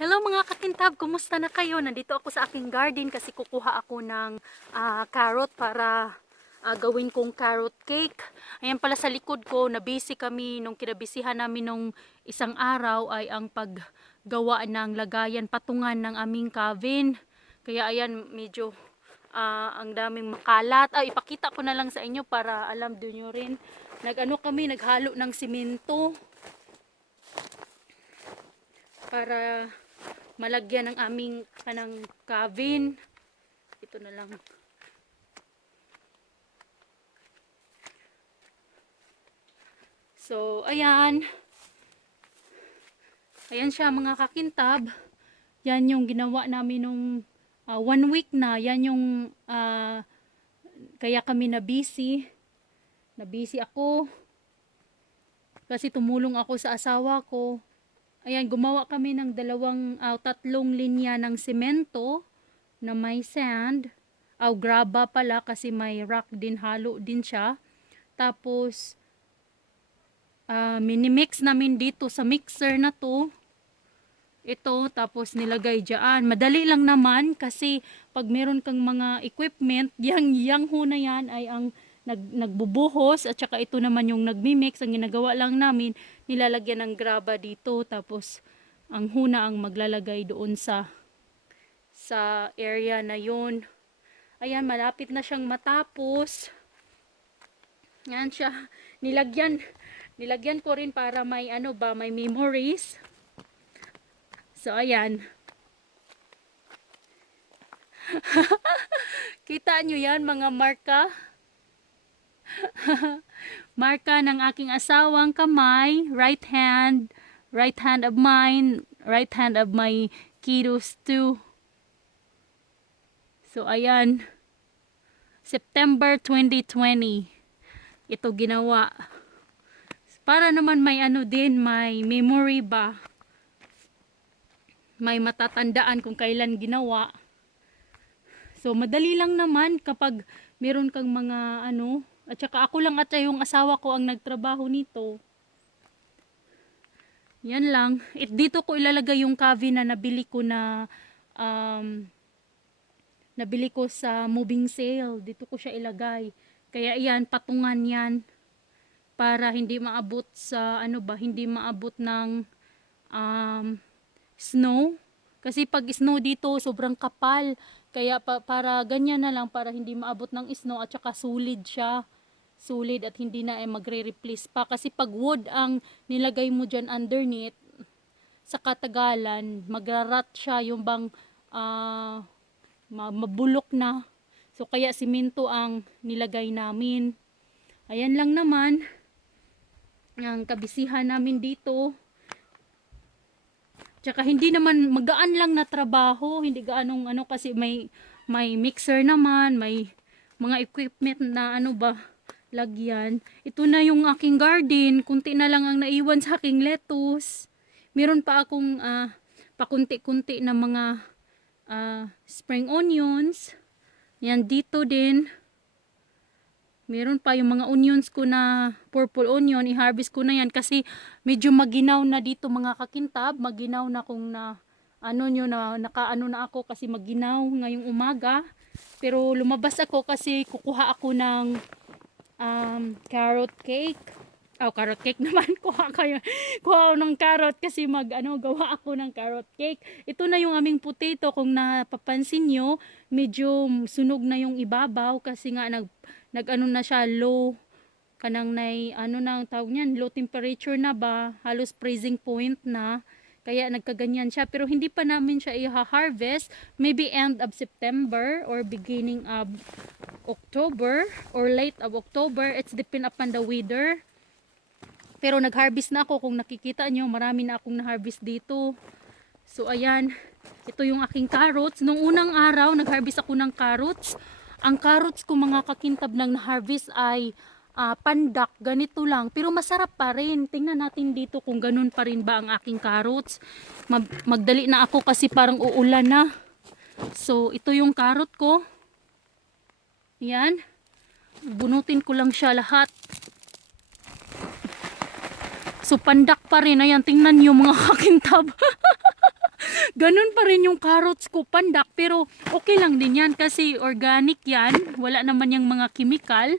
Hello mga kakintab, kumusta na kayo? Nandito ako sa aking garden kasi kukuha ako ng carrot para gawin kong carrot cake. Ayan pala sa likod ko, na-busy kami nung kinabisihan namin nung isang araw ay ang paggawa ng lagayan patungan ng aming cabin. Kaya ayan, medyo ang daming makalat. Ipakita ko na lang sa inyo para alam nyo rin. Naghalo ng simento para malagyan ng aming kanang cabin. Ito na lang. So, ayan. Ayan siya mga kakintab. Yan yung ginawa namin nung 1 week na. Yan yung kaya kami na busy. Na busy ako. Kasi tumulong ako sa asawa ko. Ayan, gumawa kami ng tatlong linya ng semento na may sand. Graba pala kasi may rock din, halo din siya. Tapos, minimix namin dito sa mixer na to. Ito, tapos nilagay dyan. Madali lang naman kasi pag meron kang mga equipment, yang ho na yan ay ang nagbubuhos at saka ito naman yung nagmimix. Ang ginagawa lang namin, nilalagyan ng graba dito, tapos ang huna ang maglalagay doon sa area na yun. Ayan, malapit na siyang matapos. Yan siya. Nilagyan ko rin para may may memories. So ayan. Kita nyo yan mga marka? Marka ng aking asawang kamay, right hand of mine, right hand of my kiddos too. So ayan, September 2020 ito ginawa para naman may din, may memory ba, may matatandaan kung kailan ginawa. So madali lang naman kapag meron kang mga at saka ako lang at yung asawa ko ang nagtrabaho nito. Yan lang. Dito ko ilalagay yung cabin na nabili ko sa moving sale. Dito ko siya ilagay. Kaya yan, patungan yan para hindi maabot sa hindi maabot ng snow. Kasi pag snow dito sobrang kapal. Kaya para ganyan na lang, para hindi maabot ng snow at saka solid siya. Solid at hindi na magre-replace pa. Kasi pag wood ang nilagay mo dyan underneath, sa katagalan, magrarat siya, yung bang mabulok na. So kaya simento ang nilagay namin. Ayan lang naman ang kabisihan namin dito. Tsaka hindi naman magaan lang na trabaho, hindi gaanong kasi may mixer naman, may mga equipment na lagyan. Ito na yung aking garden, kunti na lang ang naiwan sa aking lettuce. Meron pa akong pakunti-kunti na mga spring onions. Yan dito din. Meron pa yung mga onions ko na purple onion, i-harvest ko na yan kasi medyo maginaw na dito mga kakintab, maginaw na kung nakaano na ako kasi maginaw ngayong umaga. Pero lumabas ako kasi kukuha ako ng carrot cake. Carrot cake naman. Kuha ako ng carrot kasi gawa ako ng carrot cake. Ito na yung aming potato. Kung napapansin nyo, medyo sunog na yung ibabaw kasi nga na siya, low. Kanang na tawag niyan, low temperature na ba? Halos freezing point na. Kaya nagkaganyan siya. Pero hindi pa namin siya i-harvest. Maybe end of September or beginning of October or late of October. It's depend upon the weather. Pero nag-harvest na ako. Kung nakikita nyo, marami na akong na-harvest dito. So ayan, ito yung aking carrots. Nung unang araw, nag-harvest ako ng carrots. Ang carrots ko mga kakintab ng na-harvest ay pandak, ganito lang. Pero masarap pa rin. Tingnan natin dito kung ganun pa rin ba ang aking carrots. Magdali na ako kasi parang uulan na. So ito yung carrot ko. Yan. Bunutin ko lang siya lahat. So pandak pa rin. Ayan, tingnan nyo mga kakintab. Ganun pa rin yung carrots ko, pandak. Pero okay lang din yan kasi organic yan. Wala naman yung mga chemical.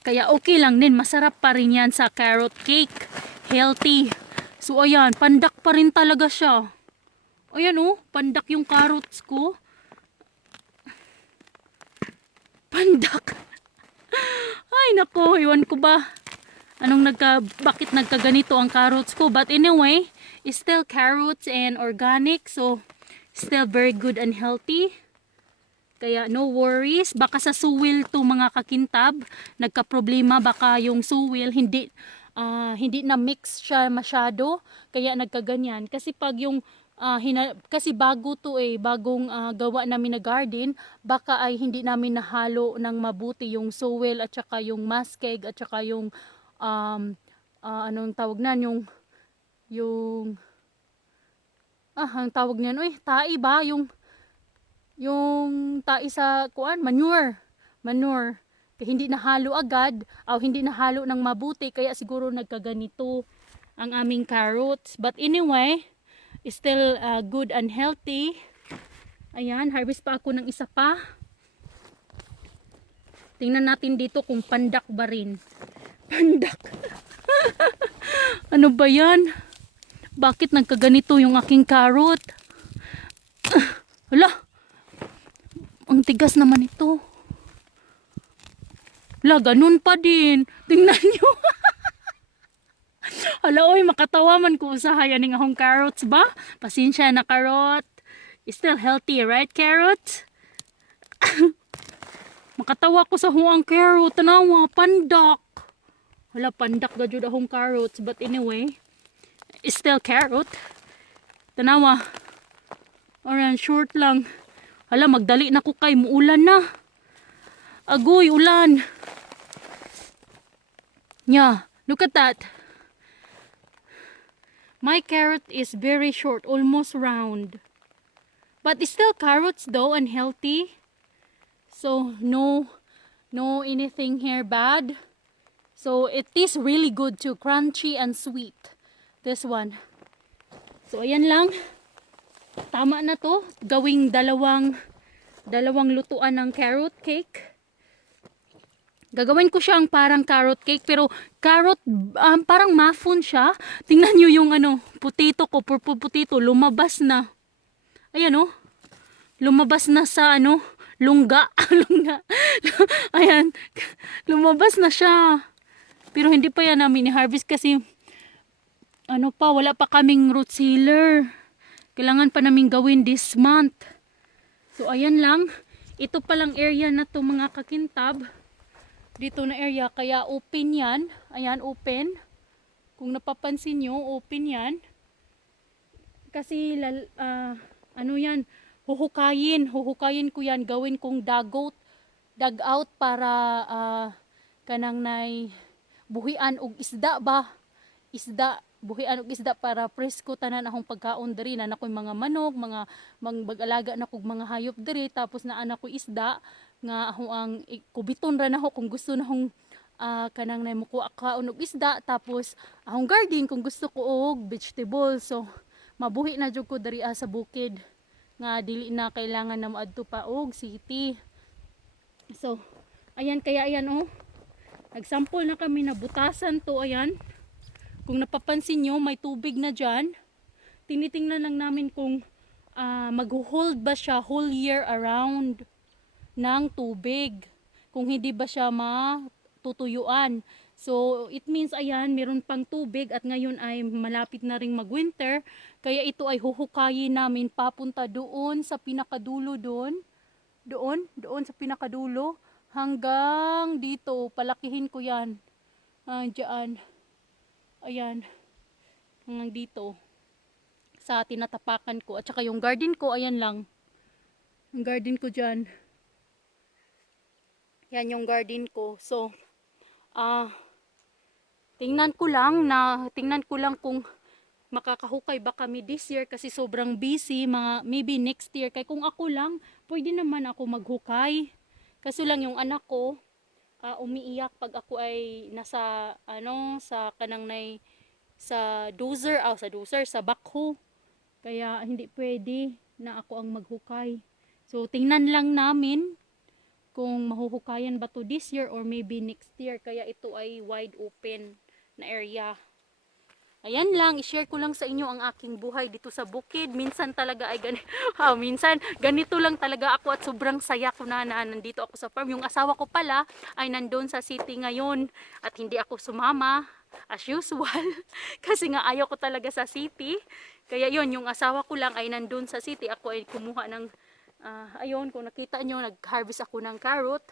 Kaya okay lang din. Masarap pa rin yan sa carrot cake. Healthy. So ayan, pandak pa rin talaga siya. Ayan oh, pandak yung carrots ko. Pandak. Ay nako, iwan ko ba bakit nagkaganito ang carrots ko. But anyway, it's still carrots and organic. So, still very good and healthy. Kaya no worries. Baka sa suwil to mga kakintab, nagka-problema. Baka yung suwil hindi na mix siya masyado. Kaya nagkaganyan. Kasi pag yung kasi bago to bagong gawa namin na garden, baka ay hindi namin nahalo ng mabuti yung soil at saka yung muskeg at saka yung anong tawag na yung ang tawag niyan, tai ba yung tai sa kuan, manure. Kaya hindi nahalo agad o hindi nahalo ng mabuti, kaya siguro nagkaganito ang aming carrots. But anyway, still good and healthy. Ayan, harvest pa ako ng isa pa. Tingnan natin dito kung pandak ba rin. Pandak. Ano ba yan? Bakit nagkaganito yung aking carrot? Hala, ang tigas naman ito. Hala, ganun pa din. Tingnan nyo. Hala, oy, makatawa man ko usahay aning akong carrots ba? Pasensya na carrot. Still healthy, right, carrot? Makatawa ko sa huang carrot. Tanawa, pandak. Hala, pandak ga jud akong carrots. But anyway, still carrot. Tanawa. Oran, short lang. Hala, magdali na ko kay muulan na. Agoy, ulan. Yeah, look at that. My carrot is very short, almost round. But it's still carrots though and healthy. So no anything here bad. So it is really good too, crunchy and sweet. This one. So ayan lang. Tama na to. Gawing dalawang lutuan ng carrot cake. Gagawin ko siyang parang carrot cake, pero carrot parang muffin siya. Tingnan niyo yung potato ko, purple potato, lumabas na. Ayan oh. Lumabas na sa lungga. Lungga. Ayan. Lumabas na siya. Pero hindi pa yan namin i-harvest kasi wala pa kaming root sealer. Kailangan pa namin gawin this month. So ayan lang. Ito palang area na to mga kakintab. Dito na area, kaya open yan. Ayan, open. Kung napapansin nyo, open yan. Kasi yan, huhukayin ko yan, gawin kong dugout para kanang nay buhian og isda ba, buhian og isda para presko tanan akong pagkaon diri na nakoy mga manok, mga mag-alaga na kog mga hayop diri, tapos na anak ko isda nga ako ang kubiton ra nako kung gusto na akong kanang nay mukuha kaon og isda, tapos akong garden kung gusto ko og vegetable. So mabuhi na jud ko diri sa bukid nga dili na kailangan na moadto pa og city. So ayan, kaya ayan oh, nagsample na kami na butasan to. Ayan, kung napapansin nyo may tubig na dyan. Tinitingnan lang namin kung mag-hold ba siya whole year around ng tubig, kung hindi ba siya matutuyuan. So it means ayan, meron pang tubig at ngayon ay malapit na ring mag-winter, kaya ito ay huhukayin namin papunta doon sa pinakadulo, doon sa pinakadulo hanggang dito. Palakihin ko yan dyan, ayan, hanggang dito sa tinatapakan ko. At saka yung garden ko, ayan lang, ang garden ko dyan, yan yung garden ko. So tingnan ko lang kung makakahukay ba kami this year kasi sobrang busy. Maybe next year, kay kung ako lang pwede naman ako maghukay. Kaso lang yung anak ko umiiyak pag ako ay nasa sa kanang nay sa dozer, sa backhoe. Kaya hindi pwede na ako ang maghukay. So tingnan lang namin kung mahuhukayan ba to this year or maybe next year. Kaya ito ay wide open na area. Ayan lang, i-share ko lang sa inyo ang aking buhay dito sa bukid. Minsan talaga ay ganito, minsan ganito lang talaga ako at sobrang saya ko na nandito ako sa farm. Yung asawa ko pala ay nandun sa city ngayon at hindi ako sumama as usual kasi nga ayaw ko talaga sa city. Kaya yon, yung asawa ko lang ay nandun sa city. Ako ay kumuha ng, ayun, kung nakita nyo, nag-harvest ako ng carrot.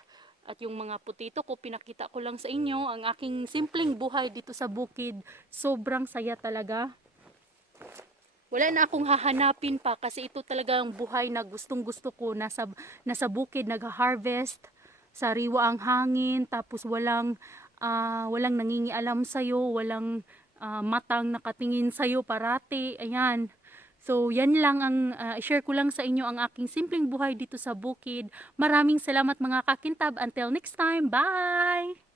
At yung mga putito ko, pinakita ko lang sa inyo ang aking simpleng buhay dito sa bukid. Sobrang saya talaga. Wala na akong hahanapin pa kasi ito talaga ang buhay na gustong gusto ko. Nasa bukid, nag-harvest, sariwa ang hangin, tapos walang nangingialam sa'yo, walang matang nakatingin sa'yo parati. Ayan. So, yan lang ang share ko lang sa inyo ang aking simpleng buhay dito sa bukid. Maraming salamat mga kakintab. Until next time. Bye!